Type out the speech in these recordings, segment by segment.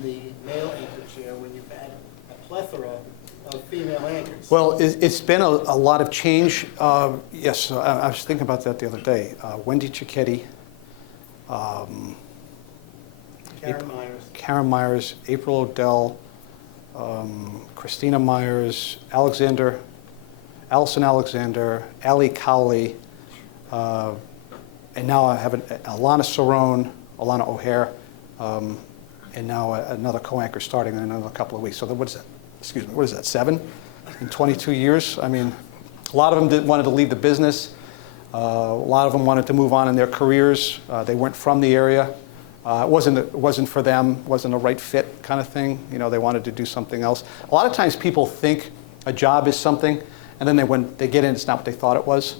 the male anchor chair when you've had a plethora of female anchors? Well, it's been a lot of change. Yes, I was thinking about that the other day. Wendy Cicchetti, Karen Myers, April O'Dell, Christina Myers, Allison Alexander, Ali Cowley, and now I have Alana Cerrone, Alana O'Hare, and now another co-anchor starting in another couple of weeks. So what is that? Excuse me, what is that, 7 in 22 years? I mean, a lot of them wanted to leave the business. A lot of them wanted to move on in their careers. They weren't from the area. It wasn't for them, wasn't a right fit kind of thing. You know, they wanted to do something else. A lot of times people think a job is something, and then when they get in, it's not what they thought it was.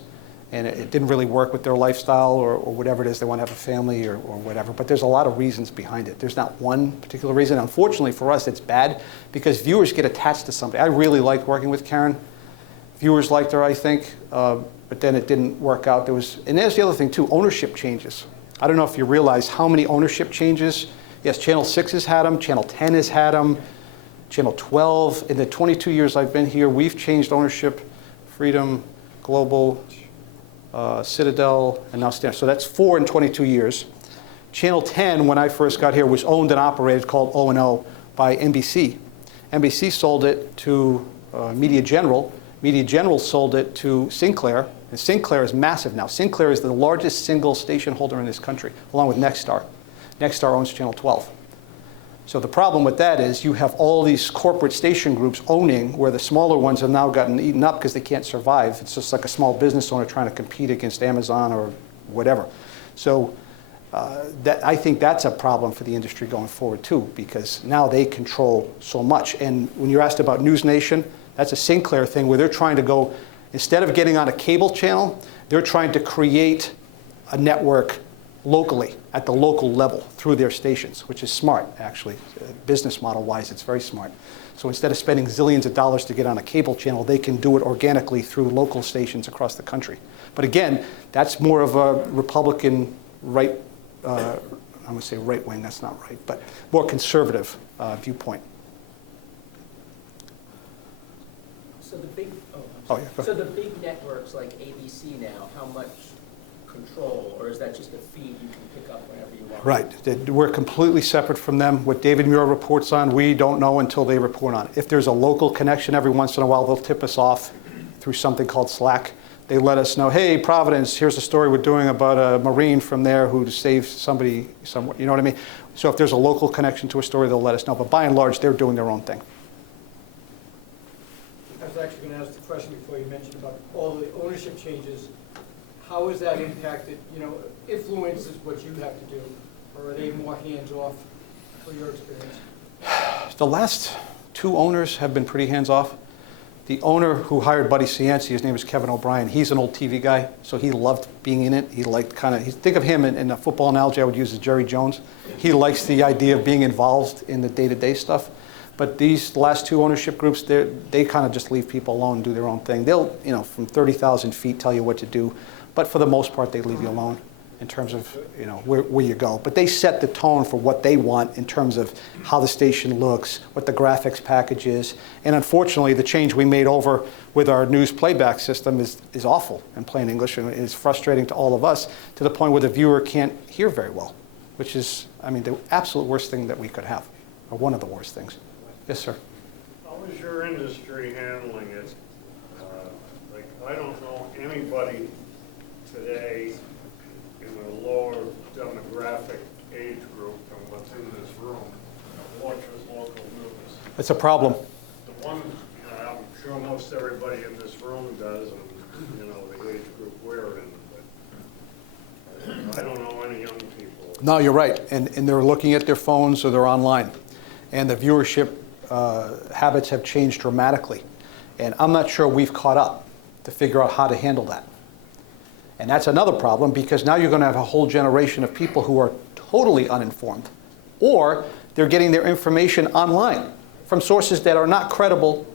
And it didn't really work with their lifestyle or whatever it is. They want to have a family or whatever. But there's a lot of reasons behind it. There's not one particular reason. Unfortunately for us, it's bad because viewers get attached to somebody. I really liked working with Karen. Viewers liked her, I think. But then it didn't work out. And there's the other thing, too, ownership changes. I don't know if you realize how many ownership changes. Yes, Channel 6 has had them. Channel 10 has had them. Channel 12. In the 22 years I've been here, we've changed ownership. Freedom, Global, Citadel, and now Standard. So that's 4 in 22 years. Channel 10, when I first got here, was owned and operated, called O&O, by NBC. NBC sold it to Media General. Media General sold it to Sinclair, and Sinclair is massive now. Sinclair is the largest single station holder in this country, along with Nexstar. Nexstar owns Channel 12. So the problem with that is you have all these corporate station groups owning where the smaller ones have now gotten eaten up because they can't survive. It's just like a small business owner trying to compete against Amazon or whatever. So I think that's a problem for the industry going forward too, because now they control so much. And when you're asked about News Nation, that's a Sinclair thing where they're trying to go, instead of getting on a cable channel, they're trying to create a network locally, at the local level, through their stations, which is smart, actually. Business model-wise, it's very smart. So instead of spending zillions of dollars to get on a cable channel, they can do it organically through local stations across the country. But again, that's more of a Republican right, I'm going to say right wing, that's not right, but more conservative viewpoint. So the big, So the big networks like ABC now, how much control, or is that just a feed you can pick up whenever you want? Right. We're completely separate from them. What David Muir reports on, we don't know until they report on it. If there's a local connection, every once in a while, they'll tip us off through something called Slack. They let us know, hey, Providence, here's a story we're doing about a Marine from there who saved somebody somewhere. You know what I mean? So if there's a local connection to a story, they'll let us know. But by and large, they're doing their own thing. I was actually going to ask the question before you mentioned about all the ownership changes. How has that impacted, influences what you have to do? Or are they more hands-off for your experience? The last 2 owners have been pretty hands-off. The owner who hired Buddy Cianci, his name is Kevin O'Brien. He's an old TV guy, so he loved being in it. He liked think of him in a football analogy I would use as Jerry Jones. He likes the idea of being involved in the day-to-day stuff. But these last 2 ownership groups, they kind of just leave people alone and do their own thing. They'll, from 30,000 feet tell you what to do. But for the most part, they leave you alone in terms of, where you go. But they set the tone for what they want in terms of how the station looks, what the graphics package is. And unfortunately, the change we made over with our news playback system is awful in plain English, and it's frustrating to all of us to the point where the viewer can't hear very well, which is, the absolute worst thing that we could have, or one of the worst things. Yes, sir. How is your industry handling it? I don't know anybody today in a lower demographic age group than what's in this room that watches local news. It's a problem. The one, I'm sure most everybody in this room does, and the age group we're in, but I don't know any young people. No, you're right, and they're looking at their phones or they're online, and the viewership habits have changed dramatically, and I'm not sure we've caught up to figure out how to handle that. And that's another problem, because now you're going to have a whole generation of people who are totally uninformed, or they're getting their information online from sources that are not credible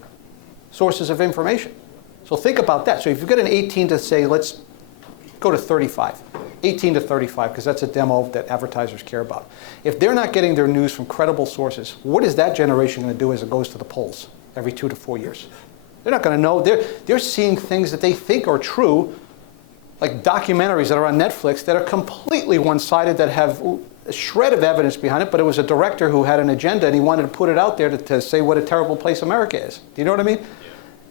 sources of information. So think about that. So if you've got an 18 to say, let's go to 35. 18 to 35, because that's a demo that advertisers care about. If they're not getting their news from credible sources, what is that generation going to do as it goes to the polls every 2 to 4 years? They're not going to know. They're seeing things that they think are true, like documentaries that are on Netflix that are completely one-sided, that have a shred of evidence behind it, but it was a director who had an agenda and he wanted to put it out there to say what a terrible place America is. Do you know what I mean? Yeah.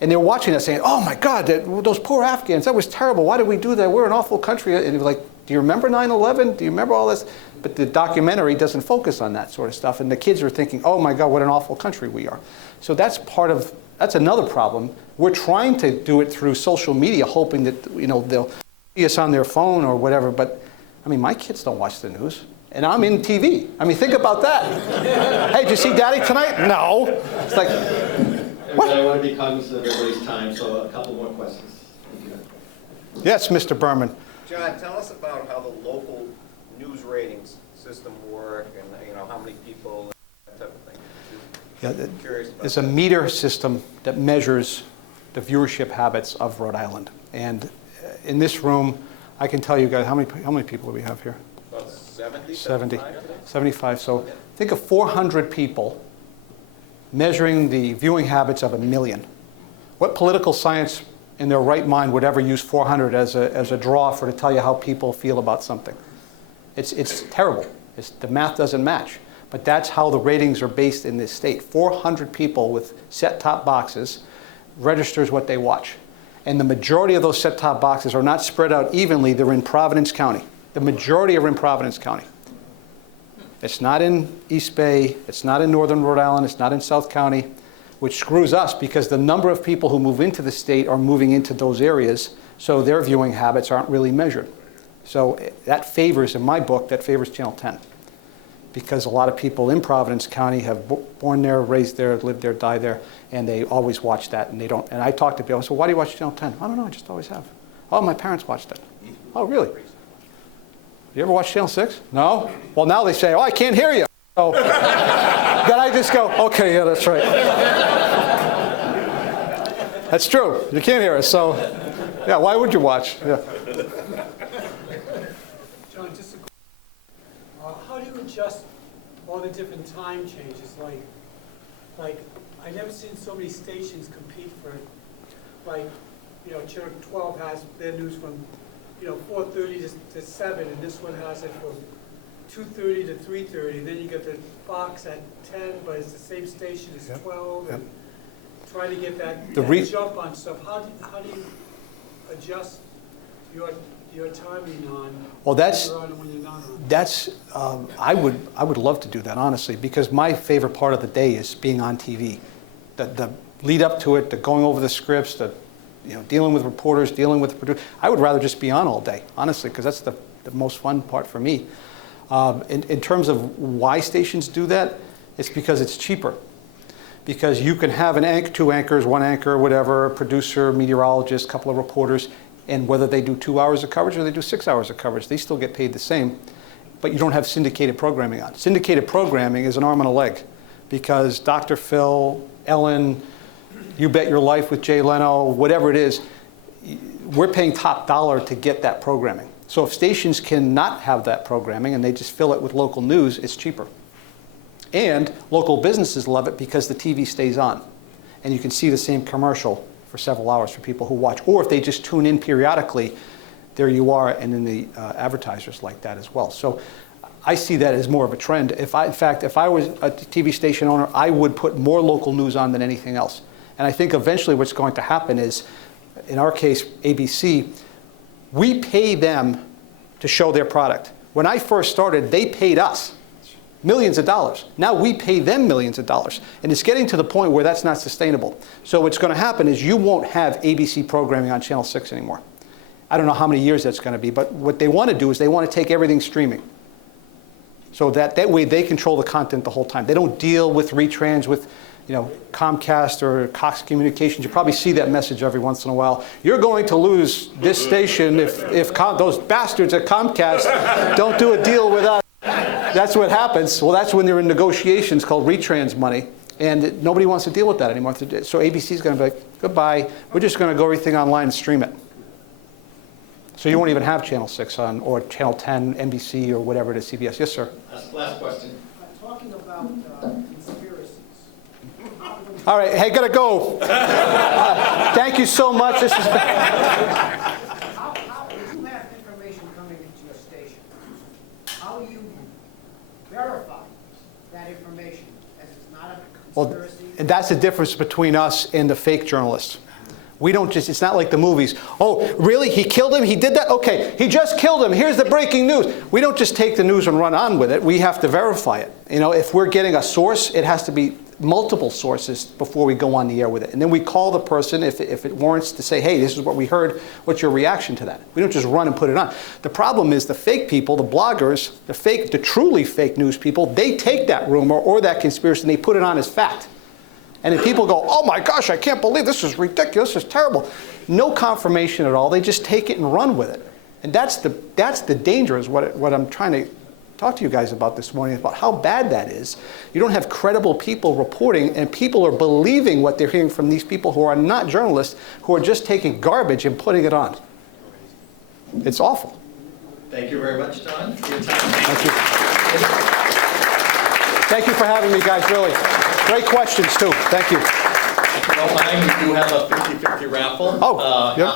And they're watching that saying, oh my God, those poor Afghans, that was terrible. Why did we do that? We're an awful country. And you're like, do you remember 9/11? Do you remember all this? But the documentary doesn't focus on that sort of stuff. And the kids are thinking, oh my God, what an awful country we are. So that's another problem. We're trying to do it through social media, hoping that, they'll see us on their phone or whatever. But I mean, my kids don't watch the news. And I'm in TV. I mean, think about that. Hey, did you see Daddy tonight? No. It's like, what? I want to be cognizant of everybody's time, so a couple more questions. Yes, Mr. Berman. John, tell us about how the local news ratings system work, and how many people, that type of thing. Yeah, Curious about it's a meter system that measures the viewership habits of Rhode Island. And in this room, I can tell you guys, how many people do we have here? About 70, 70, 75 today? 75. So think of 400 people measuring the viewing habits of 1 million. What political science in their right mind would ever use 400 as a draw to tell you how people feel about something? It's terrible. The math doesn't match. But that's how the ratings are based in this state. 400 people with set-top boxes registers what they watch. And the majority of those set-top boxes are not spread out evenly. They're in Providence County. The majority are in Providence County. It's not in East Bay. It's not in northern Rhode Island. It's not in South County, which screws us because the number of people who move into the state are moving into those areas, so their viewing habits aren't really measured. So that favors, in my book, that favors Channel 10. Because a lot of people in Providence County have born there, raised there, lived there, died there, and they always watch that, and they don't. And I talk to people, I say, why do you watch Channel 10? I don't know, I just always have. Oh, my parents watched it. Oh, really? You ever watch Channel 6? No? Well, now they say, oh, I can't hear you. So then I just go, okay, yeah, that's right. That's true. You can't hear us. So, yeah, why would you watch? Yeah. John, just how do you adjust all the different time changes? Like I never seen so many stations compete for, Channel 12 has their news from 4:30 to 7, and this one has it from 2:30 to 3:30. And then you get the Fox at 10, but it's the same station as 12. Yep. And trying to get that jump on stuff. How do you adjust your timing on well, that's when you're on and when you're not on? that's I would love to do that, honestly, because my favorite part of the day is being on TV. The lead up to it, the going over the scripts, the dealing with reporters, dealing with the producers. I would rather just be on all day, honestly, because that's the most fun part for me. In terms of why stations do that, it's because it's cheaper. Because you can have two anchors, one anchor, whatever, a producer, meteorologist, couple of reporters, and whether they do 2 hours of coverage or they do 6 hours of coverage, they still get paid the same. But you don't have syndicated programming on. Syndicated programming is an arm and a leg, because Dr. Phil, Ellen, You Bet Your Life with Jay Leno, whatever it is, we're paying top dollar to get that programming. So if stations cannot have that programming and they just fill it with local news, it's cheaper. And local businesses love it because the TV stays on. And you can see the same commercial for several hours for people who watch. Or if they just tune in periodically, there you are, and then the advertisers like that as well. So I see that as more of a trend. In fact, if I was a TV station owner, I would put more local news on than anything else. And I think eventually what's going to happen is, in our case, ABC, we pay them to show their product. When I first started, they paid us millions of dollars. Now we pay them millions of dollars. And it's getting to the point where that's not sustainable. So what's going to happen is you won't have ABC programming on Channel 6 anymore. I don't know how many years that's going to be, but what they want to do is they want to take everything streaming. So that way they control the content the whole time. They don't deal with retrans with Comcast or Cox Communications. You probably see that message every once in a while. You're going to lose this station if those bastards at Comcast don't do a deal with us. That's what happens. Well, that's when they're in negotiations called retrans money. And nobody wants to deal with that anymore. So ABC is going to be like, goodbye. We're just going to go everything online and stream it. So you won't even have Channel 6 on, or Channel 10, NBC, or whatever it is, CBS. Yes, sir. Last question. Talking about conspiracies. All right, hey, gotta go. Thank you so much. This is. How, if you have information coming into your station, how do you verify that information as it's not a Well, conspiracy? and that's the difference between us and the fake journalists. We don't just, it's not like the movies. Oh, really? He killed him? He did that? Okay, he just killed him. Here's the breaking news. We don't just take the news and run on with it. We have to verify it. You know, if we're getting a source, it has to be multiple sources before we go on the air with it. And then we call the person if it warrants to say, hey, this is what we heard. What's your reaction to that? We don't just run and put it on. The problem is the fake people, the bloggers, the truly fake news people, they take that rumor or that conspiracy and they put it on as fact. And then people go, oh my gosh, I can't believe this is ridiculous, this is terrible. No confirmation at all, they just take it and run with it. And that's the danger, is what I'm trying to talk to you guys about this morning, about how bad that is. You don't have credible people reporting, and people are believing what they're hearing from these people who are not journalists, who are just taking garbage and putting it on. It's awful. Thank you very much, John, for your time. Thank you. Thank you for having me, guys, really. Great questions, too. Thank you. If you don't mind, we do have a 50-50 raffle. Oh, yeah.